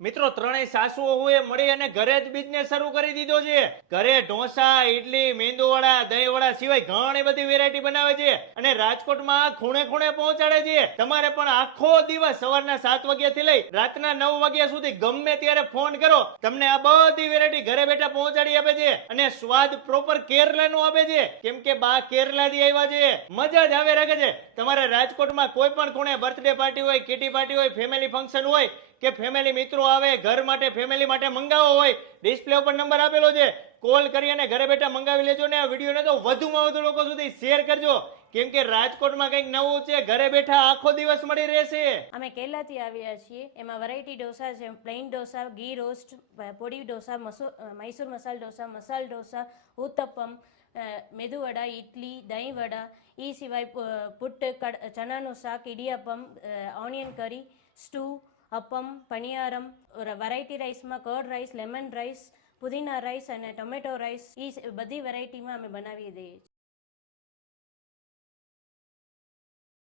મિત્રો ત્રણેય સાસુઓ હોય મળી અને ઘરે જ બિઝનેસ શરૂ કરી દીધો છે. ઘરે ઢોસા, ઈડલી, મેંદુવડા, દહીંવડા સિવાય ઘણી બધી વેરાયટી બનાવે છે અને રાજકોટમાં ખૂણે ખૂણે પહોંચાડે છે. તમારે પણ આખો દિવસ સવારના 7 વાગ્યાથી લઈ રાતના 9 વાગ્યા સુધી ગમે ત્યારે ફોન કરો, તમને આ બધી વેરાયટી ઘરે બેઠા પહોંચાડી આપે છે અને સ્વાદ પ્રોપર કેરલાનો આપે છે, કેમ કે બા કેરલાથી આવ્યા છે. મજા જ આવે રાખે છે. તમારે રાજકોટમાં કોઈ પણ ખૂણે બર્થડે પાર્ટી હોય, કિટી પાર્ટી હોય, ફેમિલી ફંક્શન હોય કે ફેમિલી મિત્રો આવે, ઘર માટે ફેમિલી માટે મંગાવો હોય, ડિસ્પ્લે ઉપર નંબર આપેલો છે, કોલ કરી અને ઘરે બેઠા મંગાવી લેજો ને આ વિડીયોને તો વધુમાં વધુ લોકો સુધી શેર કરજો, કેમ કે રાજકોટમાં કંઈક નવું છે. ઘરે બેઠા આખો દિવસ મળી રહેશે. અમે કેરલાથી આવ્યા છીએ. એમાં વેરાયટી ઢોસા છે, પ્લેન ઢોસા, ઘી રોસ્ટ, પોડી ઢોસા, મૈસૂર મસાલ ઢોસા, મસાલ ઢોસા, ઉત્તપમ, મેદુવડા, ઇડલી, દહીં વડા, એ સિવાય પુટ્ટ, ચણાનું શાક, idiyappam, onion curry, stew, appam, paniyaram, variety રાઈસમાં કર્ડ રાઈસ, લેમન રાઈસ, પુદીના રાઈસ અને ટોમેટો રાઈસ, એ બધી વેરાયટીમાં અમે બનાવી દઈએ છીએ.